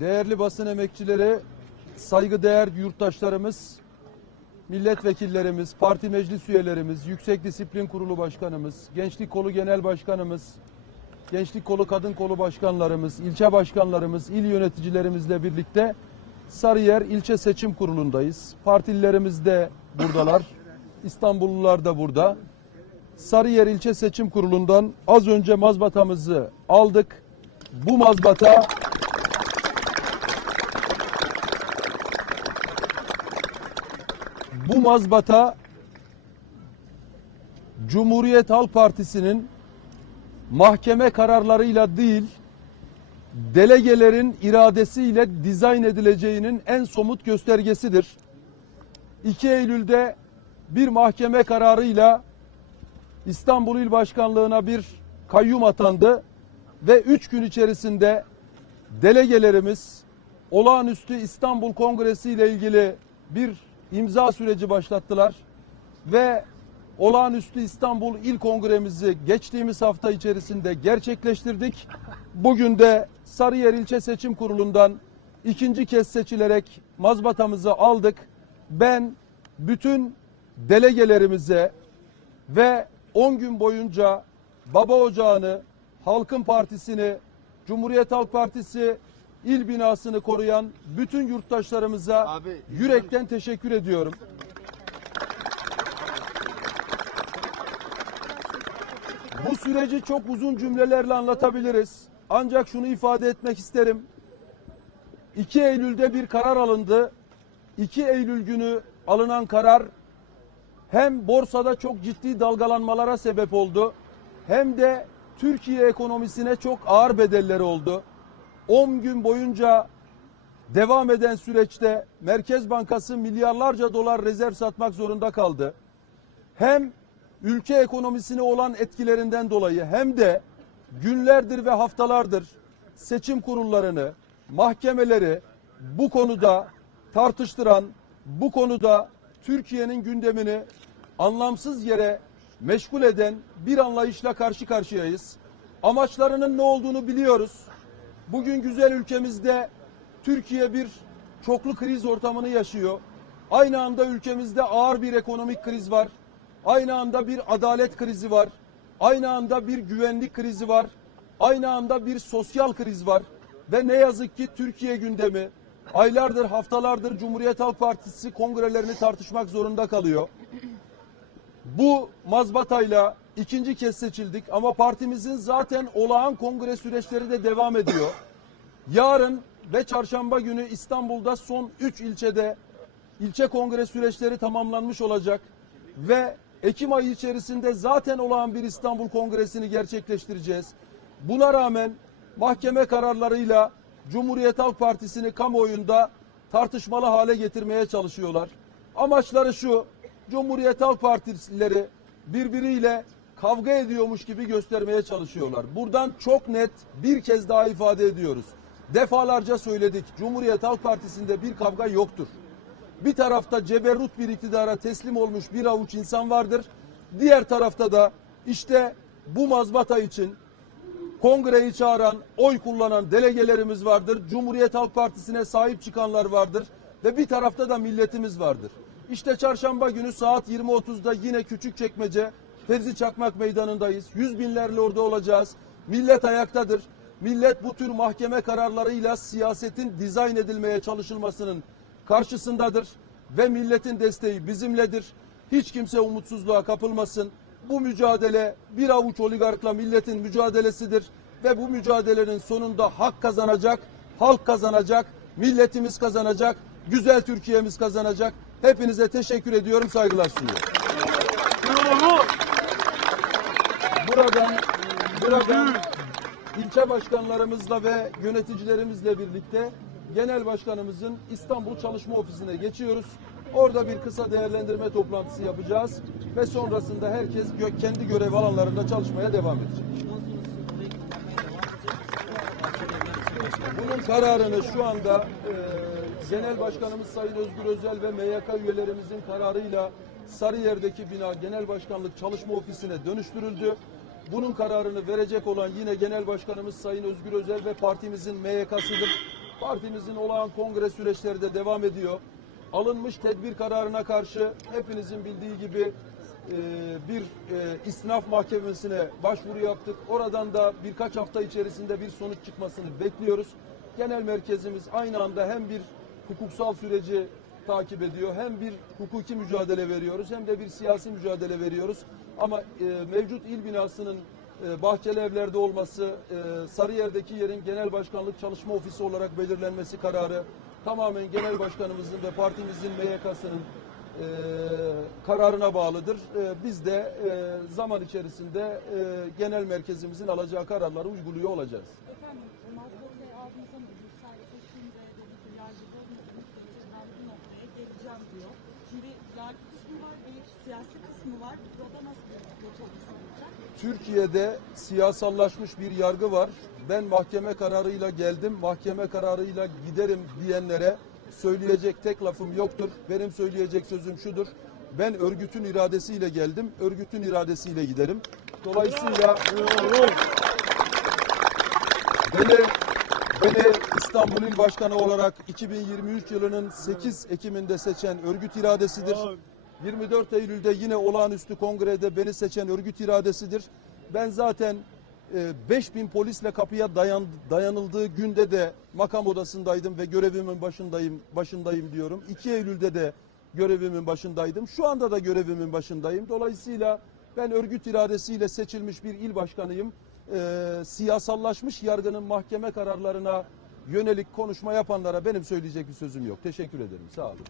değerli basın emekçileri, saygıdeğer yurttaşlarımız, milletvekillerimiz, parti meclis üyelerimiz, Yüksek Disiplin Kurulu Başkanımız, Gençlik Kolu Genel Başkanımız, Gençlik Kolu Kadın Kolu Başkanlarımız, ilçe başkanlarımız, il yöneticilerimizle birlikte Sarıyer İlçe Seçim Kurulu'ndayız. Partililerimiz de buradalar. İstanbullular da burada. Sarıyer İlçe Seçim Kurulu'ndan az önce mazbatamızı aldık. Bu mazbata bu mazbata Cumhuriyet Halk Partisi'nin mahkeme kararlarıyla değil delegelerin iradesiyle dizayn edileceğinin en somut göstergesidir. 2 Eylül'de bir mahkeme kararıyla İstanbul İl Başkanlığı'na bir kayyum atandı ve 3 gün içerisinde delegelerimiz olağanüstü İstanbul Kongresi ile ilgili bir imza süreci başlattılar ve olağanüstü İstanbul İl Kongremizi geçtiğimiz hafta içerisinde gerçekleştirdik. Bugün de Sarıyer İlçe Seçim Kurulu'ndan ikinci kez seçilerek mazbatamızı aldık. Ben bütün delegelerimize ve 10 gün boyunca Baba Ocağı'nı, Halkın Partisi'ni, Cumhuriyet Halk Partisi il binasını koruyan bütün yurttaşlarımıza Abi, yürekten teşekkür ediyorum. Bu süreci çok uzun cümlelerle anlatabiliriz. Ancak şunu ifade etmek isterim. 2 Eylül'de bir karar alındı. 2 Eylül günü alınan karar hem borsada çok ciddi dalgalanmalara sebep oldu hem de Türkiye ekonomisine çok ağır bedelleri oldu. 10 gün boyunca devam eden süreçte Merkez Bankası milyarlarca dolar rezerv satmak zorunda kaldı. Hem ülke ekonomisine olan etkilerinden dolayı hem de günlerdir ve haftalardır seçim kurullarını, mahkemeleri bu konuda tartıştıran, bu konuda Türkiye'nin gündemini anlamsız yere meşgul eden bir anlayışla karşı karşıyayız. Amaçlarının ne olduğunu biliyoruz. Bugün güzel ülkemizde Türkiye bir çoklu kriz ortamını yaşıyor. Aynı anda ülkemizde ağır bir ekonomik kriz var. Aynı anda bir adalet krizi var. Aynı anda bir güvenlik krizi var. Aynı anda bir sosyal kriz var. Ve ne yazık ki Türkiye gündemi aylardır, haftalardır Cumhuriyet Halk Partisi kongrelerini tartışmak zorunda kalıyor. Bu mazbatayla ikinci kez seçildik ama partimizin zaten olağan kongre süreçleri de devam ediyor. Yarın ve çarşamba günü İstanbul'da son 3 ilçede ilçe kongre süreçleri tamamlanmış olacak ve Ekim ayı içerisinde zaten olağan bir İstanbul Kongresi'ni gerçekleştireceğiz. Buna rağmen mahkeme kararlarıyla Cumhuriyet Halk Partisi'ni kamuoyunda tartışmalı hale getirmeye çalışıyorlar. Amaçları şu, Cumhuriyet Halk Partilileri birbiriyle kavga ediyormuş gibi göstermeye çalışıyorlar. Buradan çok net bir kez daha ifade ediyoruz. Defalarca söyledik. Cumhuriyet Halk Partisi'nde bir kavga yoktur. Bir tarafta ceberrut bir iktidara teslim olmuş bir avuç insan vardır. Diğer tarafta da işte bu mazbata için kongreyi çağıran, oy kullanan delegelerimiz vardır. Cumhuriyet Halk Partisi'ne sahip çıkanlar vardır. Ve bir tarafta da milletimiz vardır. İşte çarşamba günü saat 20.30'da yine Küçükçekmece Fevzi Çakmak Meydanı'ndayız. Yüz binlerle orada olacağız. Millet ayaktadır. Millet bu tür mahkeme kararlarıyla siyasetin dizayn edilmeye çalışılmasının karşısındadır. Ve milletin desteği bizimledir. Hiç kimse umutsuzluğa kapılmasın. Bu mücadele bir avuç oligarkla milletin mücadelesidir. Ve bu mücadelenin sonunda hak kazanacak, halk kazanacak, milletimiz kazanacak, güzel Türkiye'miz kazanacak. Hepinize teşekkür ediyorum, saygılar sunuyorum. Buradan, buradan ilçe başkanlarımızla ve yöneticilerimizle birlikte genel başkanımızın İstanbul Çalışma Ofisi'ne geçiyoruz. Orada bir kısa değerlendirme toplantısı yapacağız ve sonrasında herkes gö- kendi görev alanlarında çalışmaya devam edecek. Bunun kararını şu anda e, Genel Başkanımız Sayın Özgür Özel ve MYK üyelerimizin kararıyla Sarıyer'deki bina Genel Başkanlık Çalışma Ofisi'ne dönüştürüldü. Bunun kararını verecek olan yine Genel Başkanımız Sayın Özgür Özel ve partimizin MYK'sıdır. Partimizin olağan kongre süreçleri de devam ediyor. Alınmış tedbir kararına karşı hepinizin bildiği gibi e, bir e, istinaf mahkemesine başvuru yaptık. Oradan da birkaç hafta içerisinde bir sonuç çıkmasını bekliyoruz. Genel merkezimiz aynı anda hem bir hukuksal süreci takip ediyor. Hem bir hukuki mücadele veriyoruz hem de bir siyasi mücadele veriyoruz. Ama e, mevcut il binasının e, bahçeli evlerde olması, e, Sarıyer'deki yerin genel başkanlık çalışma ofisi olarak belirlenmesi kararı tamamen genel başkanımızın ve partimizin MYK'sının e, kararına bağlıdır. E, biz de e, zaman içerisinde e, genel merkezimizin alacağı kararları uyguluyor olacağız. Şimdi yargı kısmı var, bir siyasi kısmı var. Burada nasıl bir geçiş olacak? Türkiye'de siyasallaşmış bir yargı var. Ben mahkeme kararıyla geldim, mahkeme kararıyla giderim diyenlere söyleyecek tek lafım yoktur. Benim söyleyecek sözüm şudur. Ben örgütün iradesiyle geldim, örgütün iradesiyle giderim. Dolayısıyla beni, beni İstanbul İl Başkanı olarak 2023 yılının 8 Ekim'inde seçen örgüt iradesidir. 24 Eylül'de yine olağanüstü kongrede beni seçen örgüt iradesidir. Ben zaten e, 5000 polisle kapıya dayan, dayanıldığı günde de makam odasındaydım ve görevimin başındayım başındayım diyorum. 2 Eylül'de de görevimin başındaydım. Şu anda da görevimin başındayım. Dolayısıyla ben örgüt iradesiyle seçilmiş bir il başkanıyım. E, siyasallaşmış yargının mahkeme kararlarına yönelik konuşma yapanlara benim söyleyecek bir sözüm yok. Teşekkür ederim. Sağ olun.